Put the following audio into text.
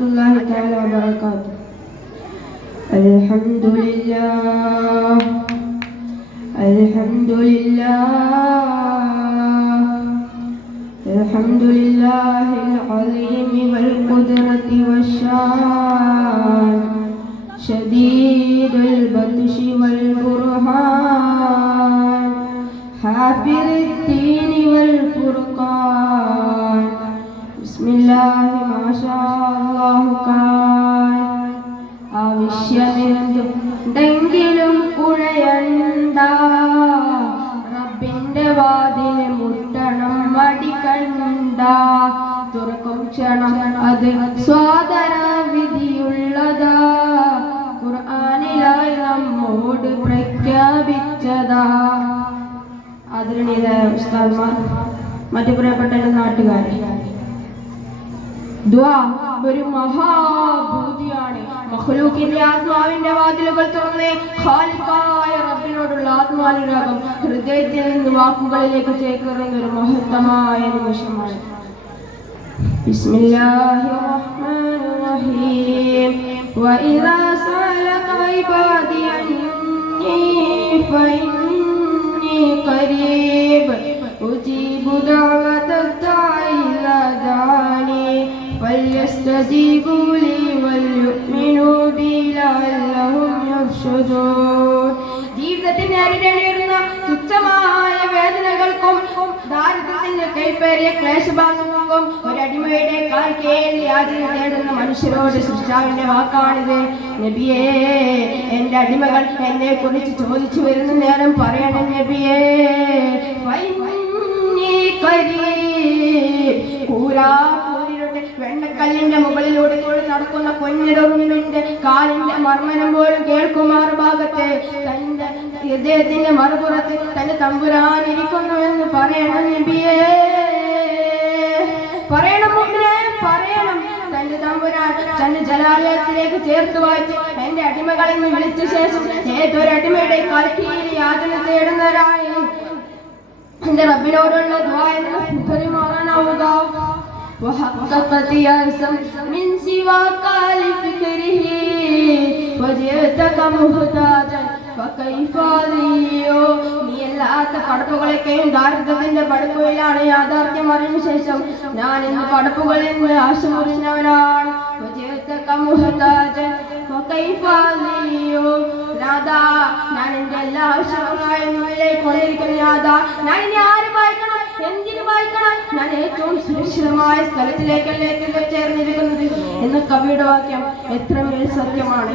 الله تعالى وبركاته. الحمد لله. الحمد لله. الحمد لله العظيم والقدرة والشان. شديد البطش والبرهان. حافظ الدين والفرقان. بسم الله ما شاء الله كان ആവശ്യമെന്തുണ്ടെങ്കിലും കുഴയണ്ട റബ്ബിന്റെ വാതിൽ മുട്ടണം മടിക്കണ്ട തുറക്കും ക്ഷണം അത് സ്വാതന വിധിയുള്ളതാ ഖുർആനിലായി നമ്മോട് പ്രഖ്യാപിച്ചതാ ആദരണീയ ഉസ്താദ്മാർ മറ്റു പ്രിയപ്പെട്ട എൻ്റെ നാട്ടുകാരെ ദ്വാ ഒരു മഹാഭൂതിയാണ് മഹ്ലൂക്കിന്റെ ആത്മാവിന്റെ വാതിലുകൾ തുറന്നേ ഖാലിഖായ റബ്ബിനോടുള്ള ആത്മാനുരാഗം ഹൃദയത്തിൽ നിന്ന് വാക്കുകളിലേക്ക് ചേക്കേറുന്ന ഒരു മഹത്തമായ നിമിഷമാണ് ബിസ്മില്ലാഹിർ റഹ്മാനിർ റഹീം وإذا سألك عبادي عني فإني قريب أجيب دعوة فليستجيبوا لي وليؤمنوا بي لعلهم يرشدون ജീവിതത്തിൽ നേരിടേണ്ടിയിരുന്ന തുച്ഛമായ വേദനകൾക്കും ദാരിദ്ര്യത്തിന് കൈപ്പേറിയ ക്ലേശഭാഗങ്ങൾക്കും ഒരടിമയുടെ കാൽ കേറി യാചന തേടുന്ന മനുഷ്യരോട് സൃഷ്ടാവിന്റെ വാക്കാണിത് നബിയേ എന്റെ അടിമകൾ എന്നെ കുറിച്ച് ചോദിച്ചു വരുന്ന നേരം പറയണം നബിയേ വെണ്ണക്കല്ലിന്റെ മുകളിലൂടെ കൂടി നടക്കുന്ന പൊന്നിടവിന്റെ കാലിന്റെ മർമ്മനം പോലും കേൾക്കുമാർ ഭാഗത്തെ തന്റെ ഹൃദയത്തിന്റെ മറുപുറത്ത് തന്റെ തമ്പുരാൻ ഇരിക്കുന്നുവെന്ന് പറയണം നബിയേ. പറയണം പറയണം. തന്റെ തമ്പുരാൻ തന്റെ ജലാലയത്തിലേക്ക് ചേർത്ത് വായിച്ച് എന്റെ അടിമകളിൽ നിന്ന് വിളിച്ച ശേഷം ഏതൊരു അടിമയുടെ കളിക്കീരി യാതന തേടുന്നവരായി. എന്റെ റബ്ബിനോടുള്ള ദ്വാരങ്ങൾ പെരുമാറാനാവുക وحققت يأسا من سواك لفكره وجئتك محتاجا فكيف أذيو നീ എല്ലാത്ത പടപ്പുകളൊക്കെയും ദാരിദ്ര്യത്തിന്റെ പടപ്പുകളിലാണ് യാഥാർത്ഥ്യം അറിഞ്ഞ ശേഷം ഞാൻ ഇന്ന് പടപ്പുകളിൽ നിന്ന് ആശ മുറിഞ്ഞവനാണ് وجئتك محتاجا فكيف أذيو നാദാ ഞാൻ എന്റെ എല്ലാ ആവശ്യങ്ങളായും നിന്നിലേക്ക് കൊണ്ടിരിക്കുന്ന നാദാ ഞാൻ ഇനി ആര് വായിക്കണം എന്തിനു വായിക്കണം ഞാൻ ഏറ്റവും സുരക്ഷിതമായ സ്ഥലത്തിലേക്കല്ലേ എത്തിച്ചേർന്നിരിക്കുന്നത് എന്ന് കവിയുടെ വാക്യം എത്രമേൽ സത്യമാണ്?